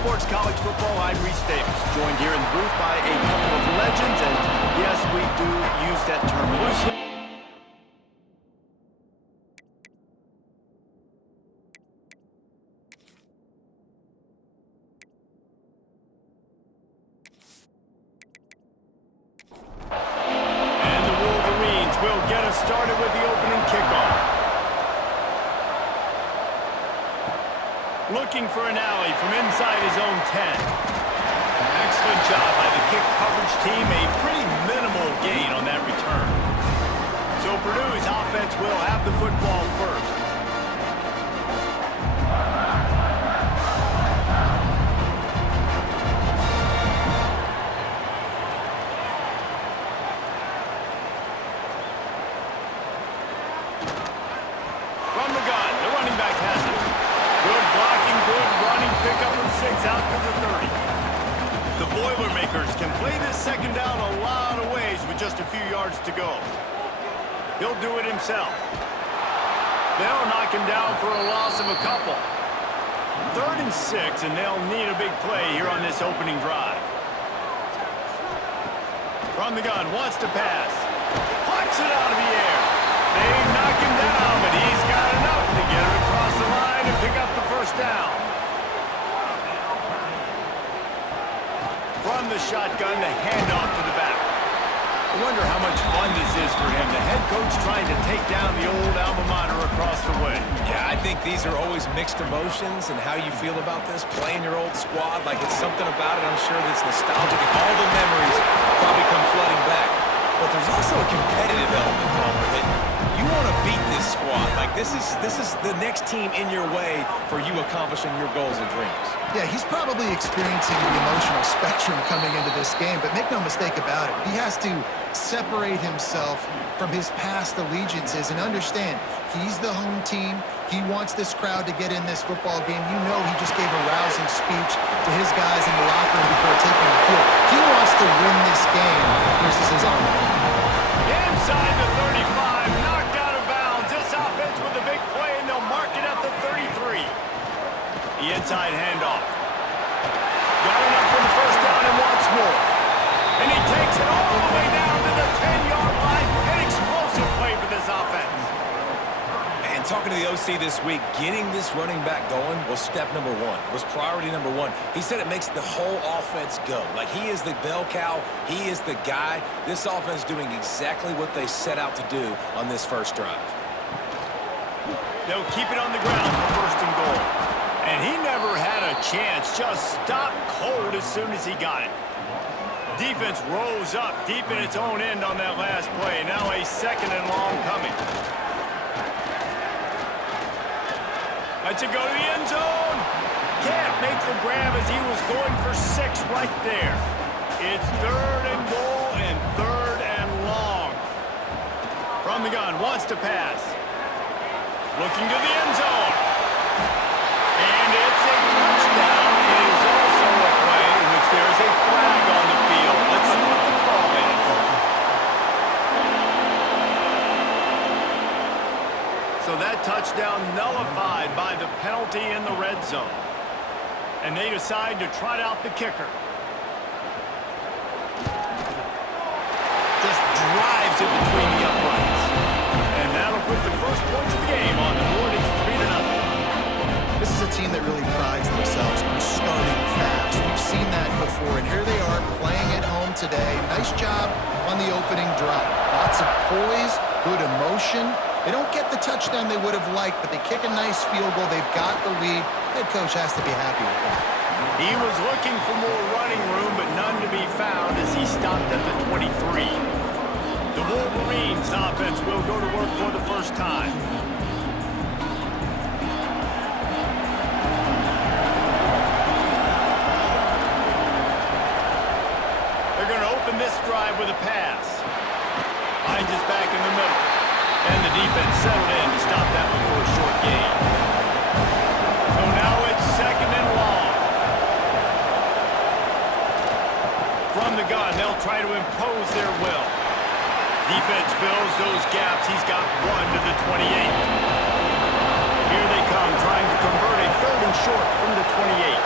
Sports College Football. I'm Reese Davis, joined here in the booth by a couple of legends, and yes, we do use that term loosely. And the Wolverines will get us started with the opening kickoff. Looking for an alley from inside his own 10. Excellent job by the kick coverage team. A pretty minimal gain on that return. So Purdue's offense will have the football first. From the gun, the running back has it. Good blocking, good running, pickup of 6 out to the 30. The Boilermakers can play this second down a lot of ways with just a few yards to go. He'll do it himself. They'll knock him down for a loss of a couple. 3rd and 6, and they'll need a big play here on this opening drive. From the gun, wants to pass. Puts it out of the air. They knock him down, but he's got enough to get it across the line and pick up the first down. From the shotgun, the handoff to the back. I wonder how much fun this is for him. The head coach trying to take down the old alma mater across the way. Yeah, I think these are always mixed emotions, and how you feel about this, playing your old squad, like it's something about it, I'm sure, that's nostalgic, and all the memories probably come flooding back. But there's also a competitive element, Palmer, that you want to beat this squad. Like, this is the next team in your way for you accomplishing your goals and dreams. Yeah, he's probably experiencing the emotional spectrum coming into this game, but make no mistake about it. He has to separate himself from his past allegiances and understand he's the home team. He wants this crowd to get in this football game. You know he just gave a rousing speech to his guys in the locker room before taking the field. He wants to win this game versus his own. Inside the 35, knocked out of bounds. This offense with a big play, and they'll mark it at the 33. The inside handoff. Got enough for the first down and wants more. And he takes it all the way down to the 10-yard line. An explosive play for this offense. And talking to the OC this week, getting this running back going was step number 1. It was priority number 1. He said it makes the whole offense go. Like, he is the bell cow. He is the guy. This offense doing exactly what they set out to do on this first drive. They'll keep it on the ground for first and goal. And he never had a chance. Just stopped cold as soon as he got it. Defense rose up deep in its own end on that last play. Now a 2nd and long coming. Lets it go to the end zone. Can't make the grab as he was going for 6 right there. It's 3rd and goal and 3rd and long. From the gun, wants to pass. Looking to the end zone. And it's a touchdown. It is also a play in which there is a flag on the field. Let's see what the call is. So that touchdown nullified by the penalty in the red zone. And they decide to trot out the kicker. Just drives it between the uprights. And that'll put the first points of the game on the board. It's 3-0. This is a team that really prides themselves on starting fast. We've seen that before, and here they are playing at home today. Nice job on the opening drive. Lots of poise, good emotion. They don't get the touchdown they would have liked, but they kick a nice field goal. They've got the lead. Head coach has to be happy with that. He was looking for more running room, but none to be found as he stopped at the 23. The Wolverines offense will go to work for the first time. They're going to open this drive with a pass. Finds his back in the middle. And the defense settled in to stop that one for a short gain. So now it's 2nd and long. From the gun, they'll try to impose their will. Defense fills those gaps. He's got 1 to the 28. Here they come, trying to convert a 3rd and short from the 28.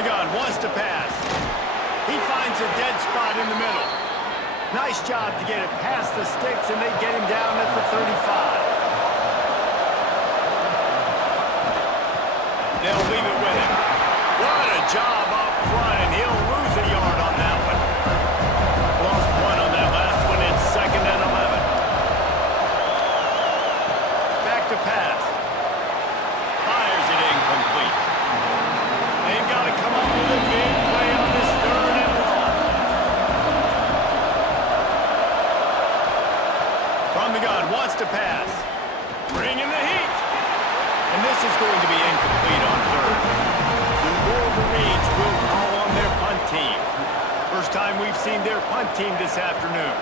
the gun, wants to pass. He finds a dead spot in the middle. Nice job to get it past the sticks, and they get him down at the 35. They'll leave it with him. What a job up front, and he'll lose a yard on that one. Lost one on that last one. It's 2nd and 11. Back to pass. Fires it incomplete. They've got to come up with a big play on this 3rd and long. From the gun, wants to pass. Bringing the heat. And this is going to be incomplete on 3rd. The Wolverines will call on their punt team. First time we've seen their punt team this afternoon.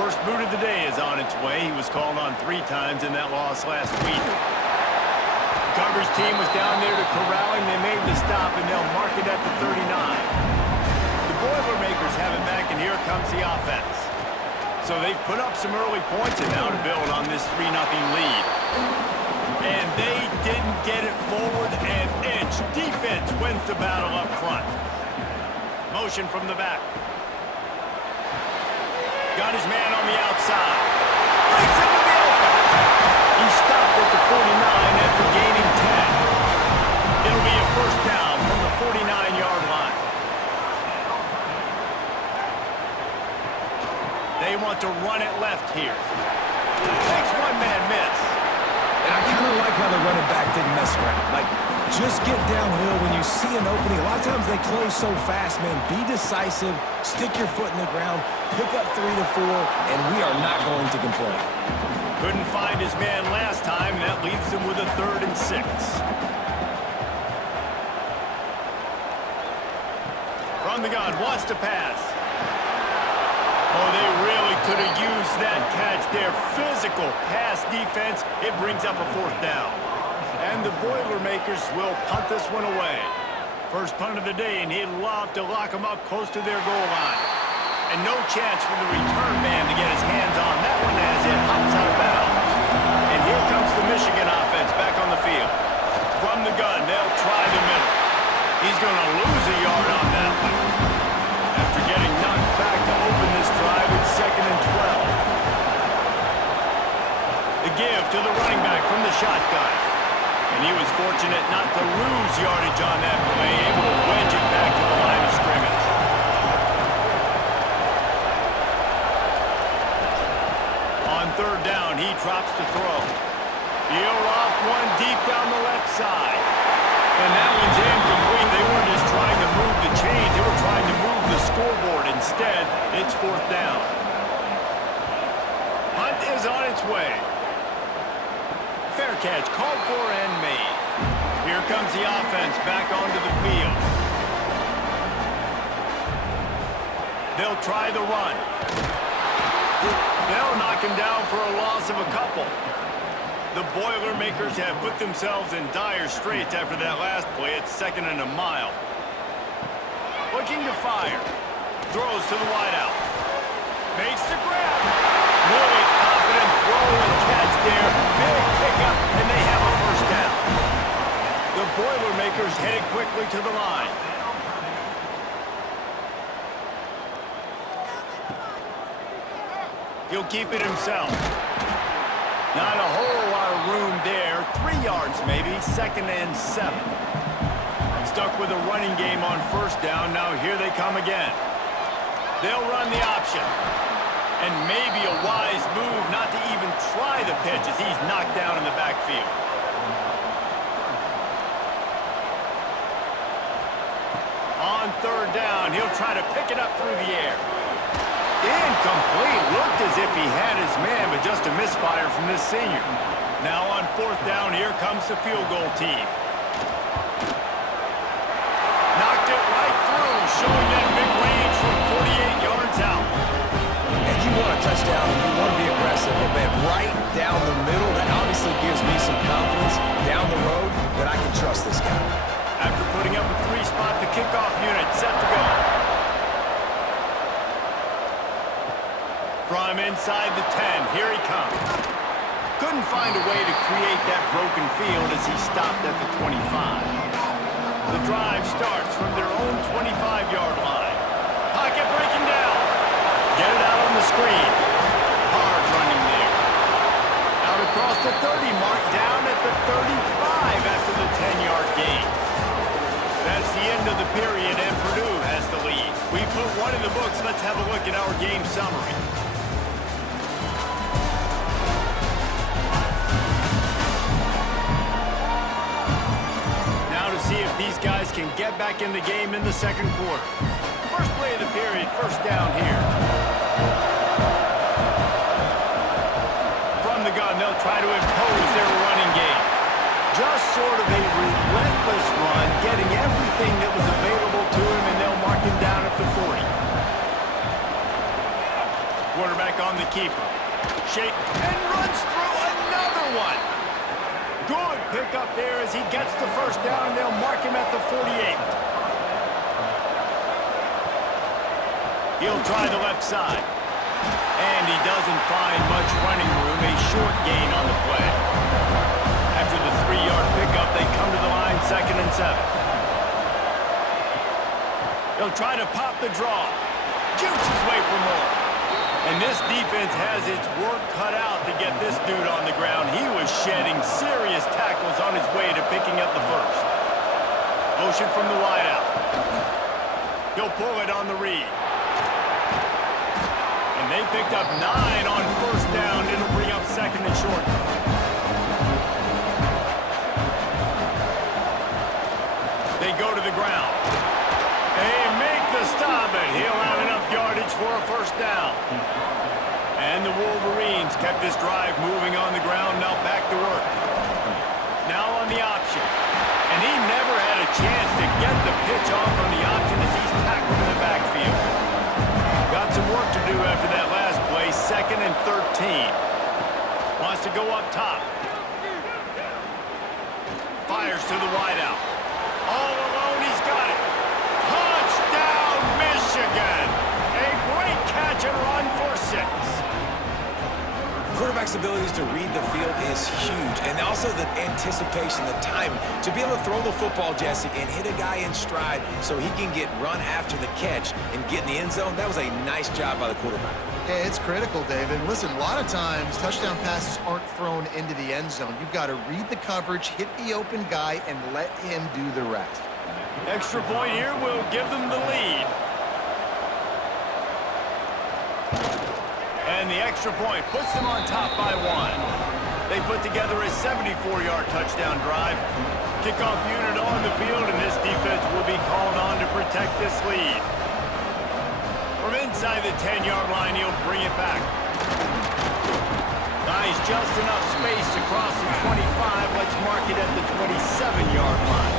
First boot of the day is on its way. He was called on 3 times in that loss last week. The coverage team was down there to corral him. They made the stop, and they'll mark it at the 39. The Boilermakers have it back, and here comes the offense. So they've put up some early points, and now to build on this 3-0 lead. And they didn't get it forward an inch. Defense wins the battle up front. Motion from the back. Got his man on the outside. Breaks into the open. He stopped at the 49 after gaining 10. It'll be a first down from the 49-yard line. They want to run it left here. Takes one-man miss. And I kind of like how the running back didn't mess around. Like, just get downhill when you see an opening. A lot of times they close so fast, man. Be decisive, stick your foot in the ground, pick up 3 to 4, and we are not going to complain. Couldn't find his man last time, and that leaves him with a 3rd and 6. From the gun, wants to pass. Oh, they really could have used that catch there. Physical pass defense. It brings up a 4th down. And the Boilermakers will punt this one away. First punt of the day, and he'd love to lock them up close to their goal line. And no chance for the return man to get his hands on that one as it hops out of bounds. And here comes the Michigan offense back on the field. From the gun, they'll try the middle. He's going to lose a yard on that one. After getting knocked back to open this drive, it's 2nd and 12. The give to the running back from the shotgun. And he was fortunate not to lose yardage on that play, able to wedge it back to the line of scrimmage. On 3rd down, he drops to throw. He'll off one deep down the left side. And that one's incomplete. They weren't just trying to move the chains. They were trying to move the scoreboard. Instead, it's 4th down. Hunt is on its way. Fair catch, called for and made. Here comes the offense back onto the field. They'll try the run. They'll knock him down for a loss of a couple. The Boilermakers have put themselves in dire straits after that last play. It's 2nd and a mile. Looking to fire. Throws to the wideout. Makes the grab. Really confident throw and catch there. Big pickup, and they have a first down. The Boilermakers headed quickly to the line. He'll keep it himself. Not a whole lot of room there. 3 yards maybe, 2nd and 7. Stuck with a running game on 1st down. Now here they come again. They'll run the option. And maybe a wise move not to even try the pitch as he's knocked down in the backfield. On 3rd down, he'll try to pick it up through the air. Incomplete. Looked as if he had his man, but just a misfire from this senior. Now on 4th down, here comes the field goal team. Knocked it right through, showing that big range from 48 yards out. And you want a touchdown, and you want to be aggressive, but man, right down the middle, that obviously gives me some confidence down the road that I can trust this guy. After putting up a 3-spot, the kickoff unit set to go. From inside the 10, here he comes. Couldn't find a way to create that broken field as he stopped at the 25. The drive starts from their own 25-yard line. Pocket breaking down. Get it out on the screen. Hard running there. Out across the 30 mark, down at the 35 after the 10-yard gain. That's the end of the period, and Purdue has the lead. We put one in the books. Let's have a look at our game summary. Now to see if these guys can get back in the game in the second quarter. First play of the period, first down here. From the gun, they'll try to impose their running game. Just sort of a relentless run, getting everything that was available to him, and they'll mark him down at the 40. Quarterback on the keeper. Shake and runs through another one. Good pickup there as he gets the first down, and they'll mark him at the 48. He'll try the left side. And he doesn't find much running room, a short gain on the play. After the 3-yard pickup, they come to the line, 2nd and 7. He'll try to pop the draw. Shoots his way for more. And this defense has its work cut out to get this dude on the ground. He was shedding serious tackles on his way to picking up the first. Motion from the wideout. He'll pull it on the read. And they picked up 9 on first down. It'll bring up 2nd and short. They go to the ground. They make the stop, and he'll have enough yardage for a first down. And the Wolverines kept this drive moving on the ground, now back to work. Now on the option. And he never had a chance to get the pitch off on the option as he's tackled in the backfield. Got some work to do after that last play, 2nd and 13. Wants to go up top. Fires to the wideout. All alone, he's got it. Touchdown, Michigan! A great catch and run for 6. Quarterback's abilities to read the field is huge, and also the anticipation, the timing. To be able to throw the football, Jesse, and hit a guy in stride so he can get run after the catch and get in the end zone, that was a nice job by the quarterback. Yeah, it's critical, David. Listen, a lot of times touchdown passes aren't thrown into the end zone. You've got to read the coverage, hit the open guy, and let him do the rest. Extra point here will give them the lead. And the extra point puts them on top by 1. They put together a 74-yard touchdown drive. Kickoff unit on the field, and this defense will be called on to protect this lead. From inside the 10-yard line, he'll bring it back. Nice, just enough space across the 25. Let's mark it at the 27-yard line.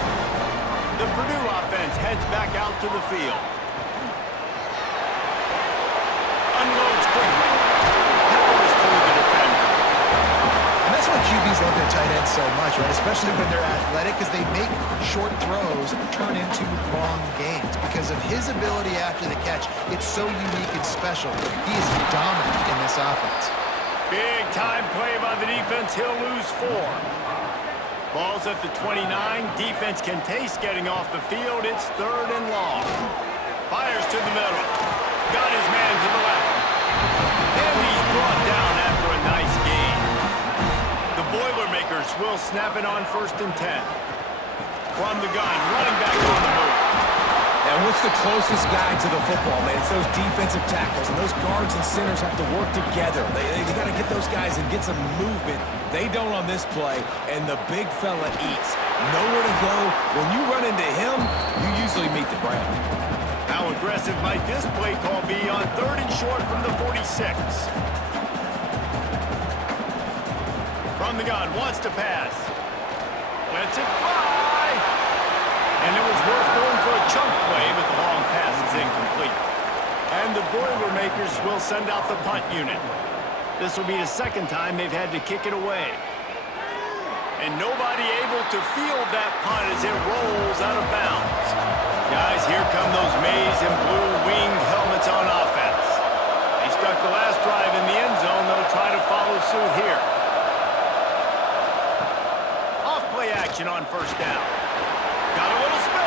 The Purdue offense heads back out to the field. Unloads quickly. Powers through the defender. And that's why QBs love their tight ends so much, right? Especially when they're athletic, because they make short throws turn into long gains. Because of his ability after the catch, it's so unique and special. He is dominant in this offense. Big time play by the defense. He'll lose 4. Ball's at the 29. Defense can taste getting off the field. It's 3rd and long. Fires to the middle. Got his man to the left. And he's brought down after a nice gain. The Boilermakers will snap it on 1st and 10. From the gun, running back on the move. And what's the closest guy to the football, man? It's those defensive tackles, and those guards and centers have to work together. They got to get those guys and get some movement. They don't on this play, and the big fella eats. Nowhere to go. When you run into him, you usually meet the ground. How aggressive might this play call be on 3rd and short from the 46? From the gun, wants to pass. Lets it fly. And it was worth going for a chunk play, but the long pass is incomplete. And the Boilermakers will send out the punt unit. This will be the 2nd time they've had to kick it away. And nobody able to field that punt as it rolls out of bounds. Guys, here come those maize and blue winged helmets on offense. They stuck the last drive in the end zone. They'll try to follow suit here. Off play action on 1st down. Got a little space.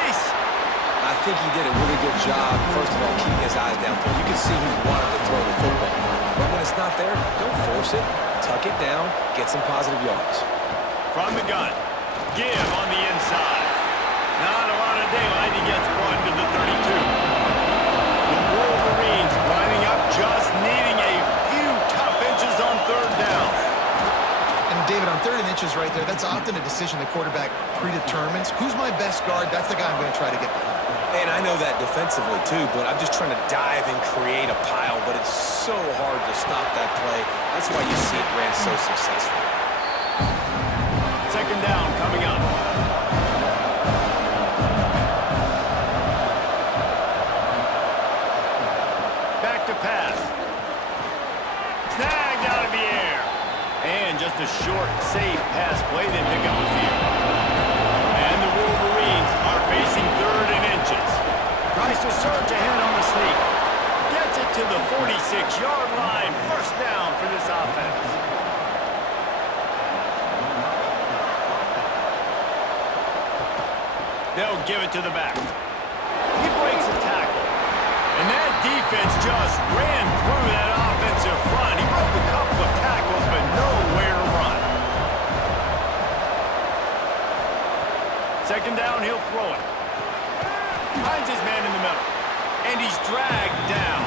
think he did a really good job, first of all, keeping his eyes downfield. You can see he wanted to throw the football. But when it's not there, don't force it. Tuck it down, get some positive yards. From the gun, give on the inside. Not a lot of daylight. He gets one to the 32. The Wolverines lining up, just needing a few tough inches on third down. And David, on 3rd and inches right there, that's often a decision the quarterback predetermines. Who's my best guard? That's the guy I'm going to try to get behind. And I know that defensively, too, but I'm just trying to dive and create a pile, but it's so hard to stop that play. That's why you see it ran so successful. 2nd down coming up. Back to pass. Snagged out of the air. And just a short, safe pass play. They pick up a few. And the Wolverines are facing 3rd and inches. Tries to surge ahead on the sneak. Gets it to the 46-yard line. 1st down for this offense. They'll give it to the back. He breaks a tackle. And that defense just ran through that offensive front. He broke a couple of tackles, but nowhere to run. 2nd down, he'll throw it. Finds his man in the middle. And he's dragged down.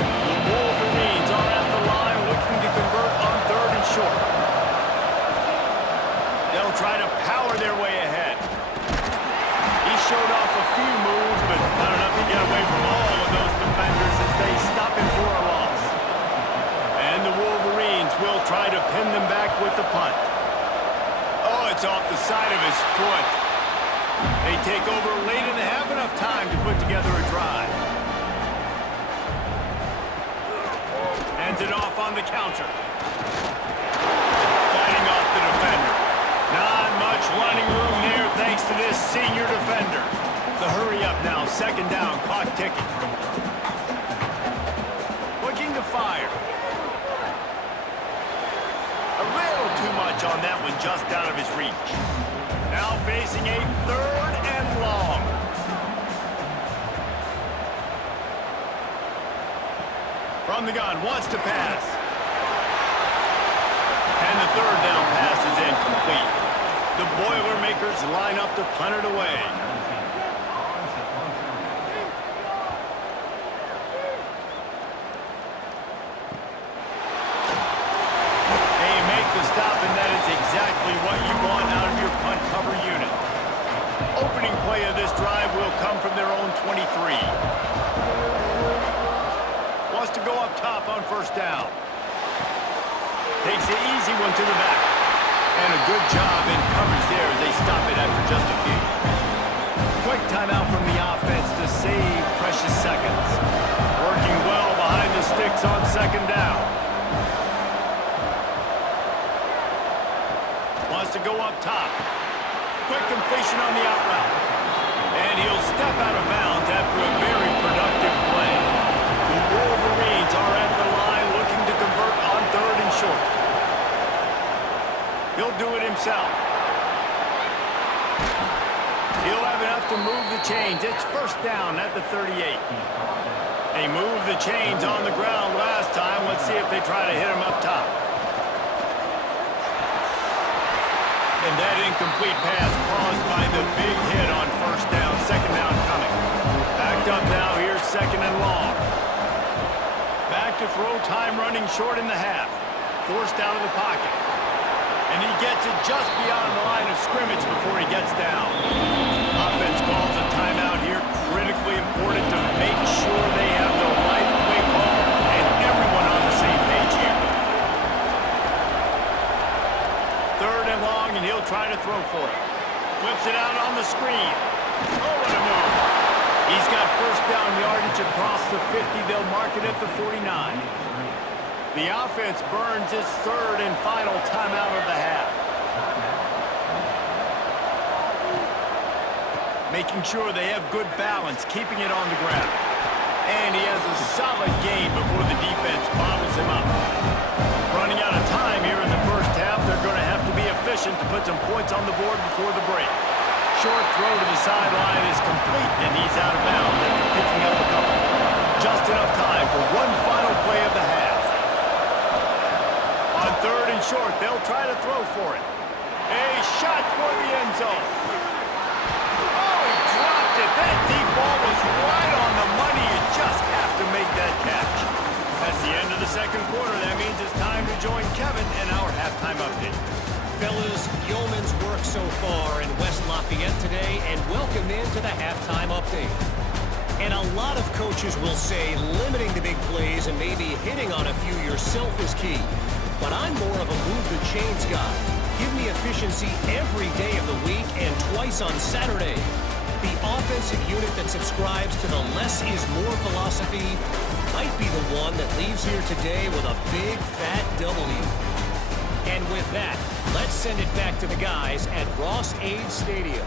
The Wolverines are at the line looking to convert on 3rd and short. They'll try to power their way ahead. He showed off a few moves, but not enough to get away from all of those defenders as they stop him for a loss. And the Wolverines will try to pin them back with the punt. Oh, it's off the side of his foot. They take over late and have enough time to put together a drive. Ends it off on the counter. Fighting off the defender. Not much running room there thanks to this senior defender. The hurry up now, 2nd down, clock ticking. Looking to fire. A little too much on that one, just out of his reach. Now facing a 3rd and long. From the gun, wants to pass. And the 3rd down pass is incomplete. The Boilermakers line up to punt it away. They make the stop, and that is exactly what you want out of your punt cover unit. Opening play of this drive will come from their own 23. Wants to go up top on 1st down. Takes the easy one to the back. And a good job in coverage there as they stop it after just a few. Quick timeout from the offense to save precious seconds. Working well behind the sticks on 2nd down. Wants to go up top. Quick completion on the out route. And he'll step out of bounds after a very productive play. The Wolverines are at the line looking to convert on 3rd and short. He'll do it himself. He'll have enough to move the chains. It's 1st down at the 38. They moved the chains on the ground last time. Let's see if they try to hit him up top. And that incomplete pass caused by the big hit on 1st down. 2nd down coming. Backed up now. Here's 2nd and long. Back to throw, time running short in the half. Forced out of the pocket. And he gets it just beyond the line of scrimmage before he gets down. Offense calls a timeout here. Critically important to make sure they have the right play call and everyone on the same page here. 3rd and long, and he'll try to throw for it. Flips it out on the screen. Oh, what a move. He's got 1st down yardage across the 50. They'll mark it at the 49. The offense burns its 3rd and final timeout of the half. Making sure they have good balance, keeping it on the ground. And he has a solid gain before the defense bottles him up. Running out of time here in the 1st half, they're going to have to be efficient to put some points on the board before the break. short throw to the sideline is complete, and he's out of bounds after picking up a couple. Just enough time for one final play of the half. On third and short, they'll try to throw for it. A shot toward the end zone. Oh, he dropped it. That deep ball was right on the money. You just have to make that catch. That's the end of the second quarter. That means it's time to join Kevin in our halftime update. Fellas, yeoman's work so far in West Lafayette today, and welcome into the halftime update. And a lot of coaches will say limiting the big plays and maybe hitting on a few yourself is key. But I'm more of a move the chains guy. Give me efficiency every day of the week and twice on Saturday. The offensive unit that subscribes to the less is more philosophy might be the one that leaves here today with a big fat W. And with that, let's send it back to the guys at Ross-Ade Stadium.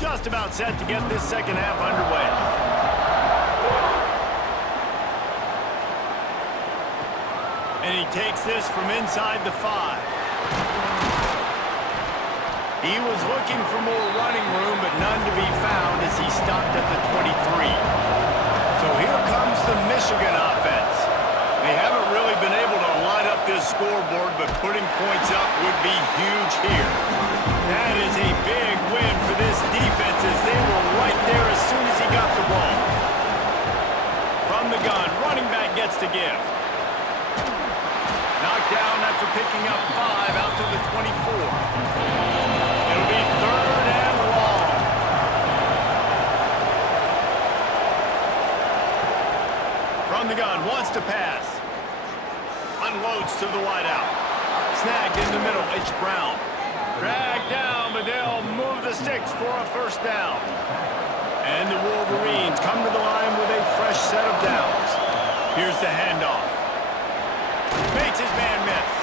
Just about set to get this second half underway. And he takes this from inside the 5. He was looking for more running room, but none to be found as he stopped at the 23. So here comes the Michigan offense. They haven't really been able to line up this scoreboard, but putting points up would be huge here. That is a big win for this defense as they were right there as soon as he got the ball. From the gun, running back gets to give. Knocked down after picking up 5 out to the 24. It'll be third and long. From the gun, wants to pass. Unloads to the wideout. Snagged in the middle, it's Brown. Dragged down, but they'll move the sticks for a first down. And the Wolverines come to the line with a fresh set of downs. Here's the handoff. Makes his man miss.